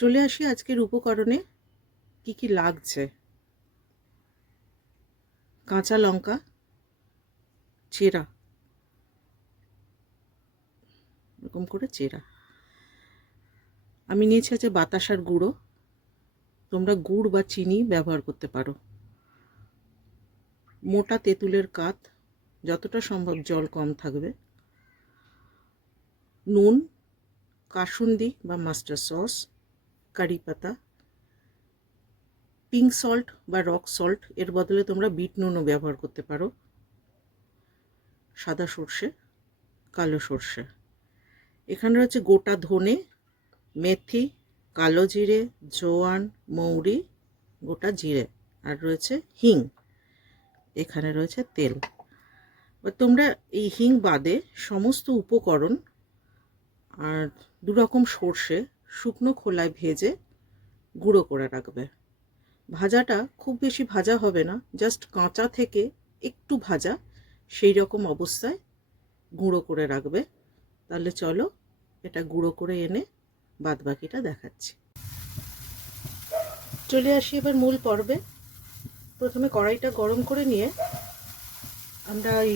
চলে আসি আজকের উপকরণে কি কি লাগছে। কাঁচা লঙ্কা চেরা, এরকম করে চেরা। আমি নিয়েছি আছে বাতাসার গুঁড়ো, তোমরা গুড় বা চিনি ব্যবহার করতে পারো। মোটা তেঁতুলের কাত, যতটা সম্ভব জল কম থাকবে। নুন, কাসুন্দি বা মাস্টার্ড সস, কারি পাতা, পিঙ্ক সল্ট বা রক সল্ট, এর বদলে তোমরা বিট নুনও ব্যবহার করতে পারো। সাদা সর্ষে, কালো সর্ষে। এখানে রয়েছে গোটা ধনে, মেথি, কালো জিরে, জোয়ান, মৌরি, গোটা জিরে, আর রয়েছে হিং। এখানে রয়েছে তেল। তোমরা এই হিং বাদে সমস্ত উপকরণ আর দুরকম সর্ষে শুকনো খোলায় ভেজে গুঁড়ো করে রাখবে। ভাজাটা খুব বেশি ভাজা হবে না, জাস্ট কাঁচা থেকে একটু ভাজা, সেই রকম অবস্থায় গুঁড়ো করে রাখবে। তাহলে চলো এটা গুঁড়ো করে এনে বাদবাকিটা দেখাচ্ছি। চলে আসি এবার মূল পর্বে। প্রথমে কড়াইটা গরম করে নিয়ে আমরা এই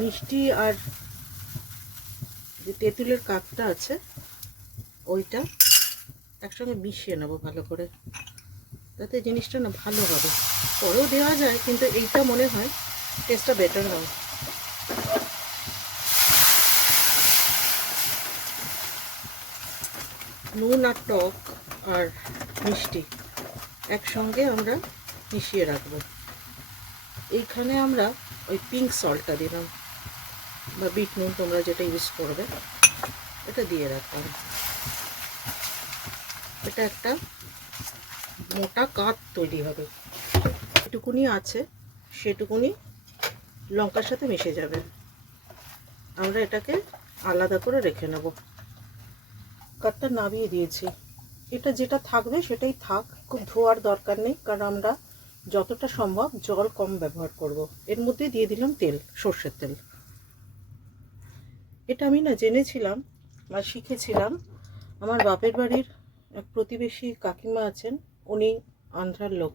মিষ্টি আর যে তেঁতুলের কাপটা আছে ওইটা একসঙ্গে মিশিয়ে নেবো ভালো করে, তাতে জিনিসটা না ভালো হবে। পরেও দেওয়া যায়, কিন্তু এইটা মনে হয় টেস্টটা বেটার হয়। নুন আর টক আর মিষ্টি একসঙ্গে আমরা মিশিয়ে রাখবো। এইখানে আমরা ওই পিঙ্ক সল্টটা দিলাম, বা বিট নুন তোমরা যেটা ইউজ করবে, এটা দিয়ে রাখলাম। এটা একটা মোটা কাত তৈরি হবে। যেটুকুনি আছে সেটুকুনি লঙ্কার সাথে মিশে যাবে। আমরা এটাকে আলাদা করে রেখে নেব। কাতটা নামিয়ে দিয়েছি। এটা যেটা থাকবে সেটাই থাক, খুব ধোয়ার দরকার নেই, কারণ আমরা যতটা সম্ভব জল কম ব্যবহার করব। এর মধ্যে দিয়ে দিলাম তেল, সর্ষের তেল। এটা আমি না জেনেছিলাম বা শিখেছিলাম, আমার বাপের বাড়ির এক প্রতিবেশী কাকিমা আছেন, উনি আন্ধ্রার লোক,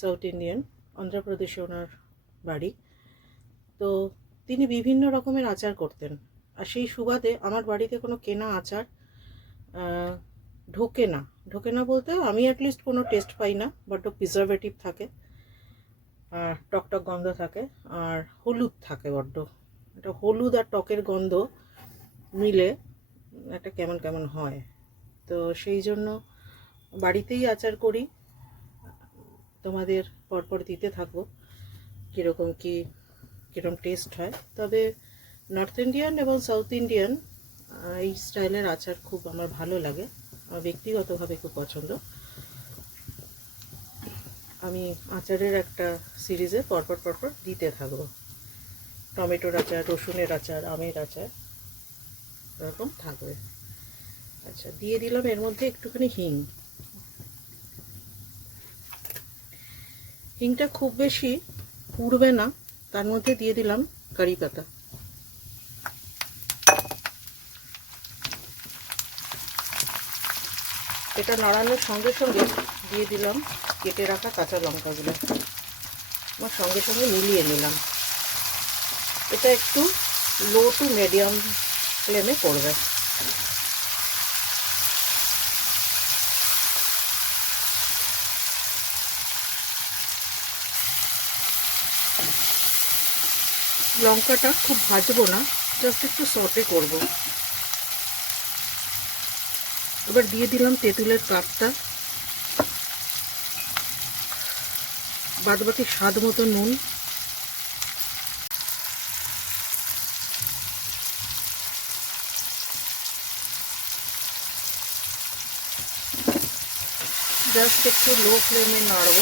সাউথ ইন্ডিয়ান, অন্ধ্রপ্রদেশে ওনার বাড়ি। তো তিনি বিভিন্ন রকমের আচার করতেন, আর সেই সুবাদে আমার বাড়িতে কোনো কেনা আচার ঢোকে না বলতে আমি অ্যাটলিস্ট কোনো টেস্ট পাই না। বড্ড প্রিজারভেটিভ থাকে, আর টকটক গন্ধ থাকে, আর হলুদ থাকে বড্ড। এটা হলুদ আর টকের গন্ধ মিলে একটা কেমন কেমন হয়। তো সেই জন্য বাড়িতেই আচার করি, তোমাদের পরপর দিতে থাকবো কীরকম টেস্ট হয়। তবে নর্থ ইন্ডিয়ান এবং সাউথ ইন্ডিয়ান এই স্টাইলের আচার খুব আমার ভালো লাগে, আমার ব্যক্তিগতভাবে খুব পছন্দ। আমি আচারের একটা সিরিজে পরপর দিতে থাকবো। টমেটোর আচার, রসুনের আচার, আমের আচার, এরকম থাকবে। আচ্ছা, দিয়ে দিলাম এর মধ্যে একটুখানি হিং। হিংটা খুব বেশি পুড়বে না, তার মধ্যে দিয়ে দিলাম কারি পাতা। এটা নাড়ানোর সঙ্গে সঙ্গে দিয়ে দিলাম কেটে রাখা কাঁচা লঙ্কাগুলো। আমার সঙ্গে সঙ্গে মিলিয়ে নিলাম। এটা একটু লো টু মিডিয়াম ফ্লেমে করবে। লঙ্কাটা খুব ভাজবো না, জাস্ট একটু সটে করব। এবার দিয়ে দিলাম তেঁতুলের কাপটা, বাদবাকি স্বাদ মতো নুন, জাস্ট একটু লো ফ্লেমে নাড়ব।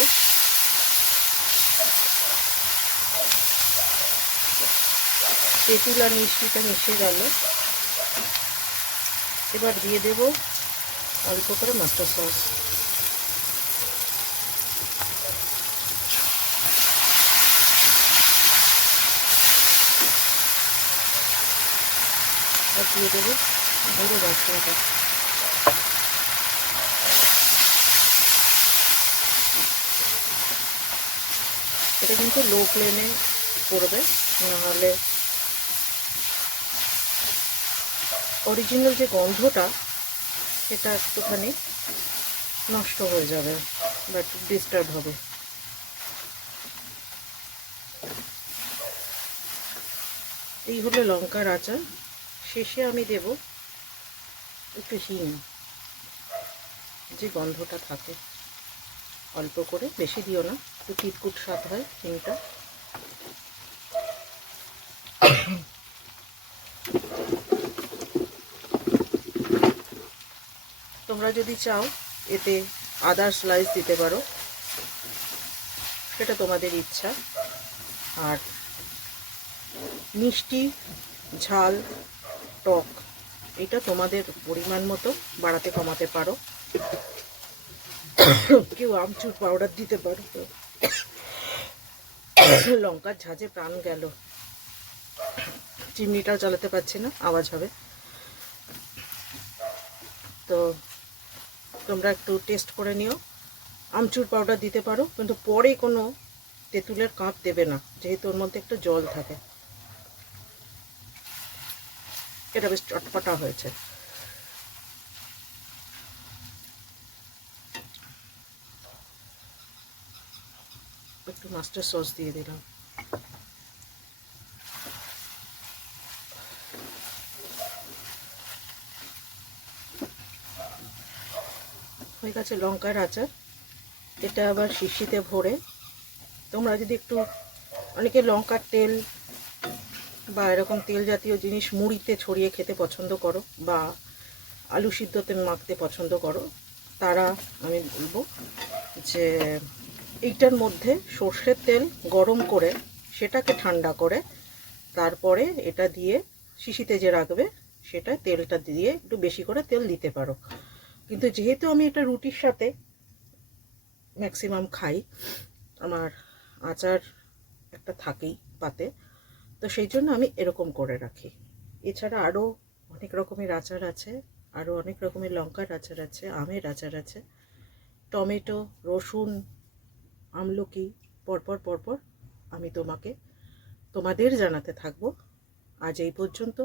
তেঁতুল আর মিষ্টিটা মিশে গেল। এবার দিয়ে দেব অল্প করে মাস্টার্ড সস। আর দিয়ে দেবো গুঁড়ো মশলাটা। এটা কিন্তু লো ফ্লেমে করবে, নাহলে অরিজিনাল যে গন্ধটা সেটা একটুখানি নষ্ট হয়ে যাবে বা একটু ডিস্টার্ব হবে। এই হলো লঙ্কার আচার। শেষে আমি দেব একটু হিং, যে গন্ধটা থাকে অল্প করে, বেশি দিও না, একটু তিতকুট স্বাদ হয় হিংটা। তোমরা যদি চাও এতে আদার স্লাইস দিতে পারো, সেটা তোমাদের ইচ্ছা। আর মিষ্টি, ঝাল, টক এটা তোমাদের পরিমাণ মতো বাড়াতে কমাতে পারো। কেউ আমচুর পাউডার দিতে পারো। লঙ্কার ঝাঁঝে প্রাণ গেল, চিমনিটাও চালাতে পারছি না, আওয়াজ হবে। তো তোমরা একটু টেস্ট করে নিও। আমচুর পাউডার দিতে পারো, কিন্তু পরে কোনো তেঁতুলের কাঁপ দেবে না, যেহেতু ওর মধ্যে একটু জল থাকে। এটা বেশ চটপটা হয়েছে। একটু মাস্টার সস দিয়ে দিলাম। হয়ে গেছে লঙ্কার আচার। এটা আবার শিশিতে ভরে তোমরা যদি একটু, অনেকে লঙ্কার তেল বা এরকম তেল জাতীয় জিনিস মুড়িতে ছড়িয়ে খেতে পছন্দ করো, বা আলু সিদ্ধতে মাখতে পছন্দ করো, তারা আমি বলবো যে এইটার মধ্যে সর্ষের তেল গরম করে সেটাকে ঠান্ডা করে তারপরে এটা দিয়ে শিশিতে যে রাখবে সেটা তেলটা দিয়ে একটু বেশি করে তেল দিতে পারো। কিন্তু যেহেতু আমি এটা রুটির সাথে ম্যাক্সিমাম খাই, আমার আচার একটা থাকেই পাতে, তো সেই জন্য আমি এরকম করে রাখি। এছাড়া আরও অনেক রকমের আচার আছে, আরও অনেক রকমের লঙ্কার আচার আছে, আমের আচার আছে, টমেটো, রসুন, আমলকি, পরপর পরপর আমি তোমাদের জানাতে থাকবো। আজ এই পর্যন্ত।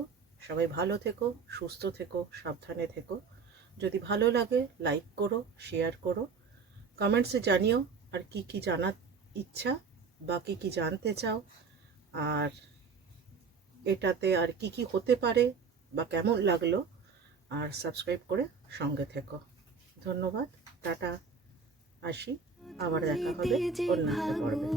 সবাই ভালো থেকো, সুস্থ থেকো, সাবধানে থেকো। যদি ভালো লাগে লাইক করো, শেয়ার করো, কমেন্টসে জানিও আর কি কি জানার ইচ্ছা বা কি কি জানতে চাও, আর এটাতে আর কি কি হতে পারে বা কেমন লাগলো, আর সাবস্ক্রাইব করে সঙ্গে থেকো। ধন্যবাদ, টাটা, আসি, আবার দেখা হবে অন্য একটা পর্বে।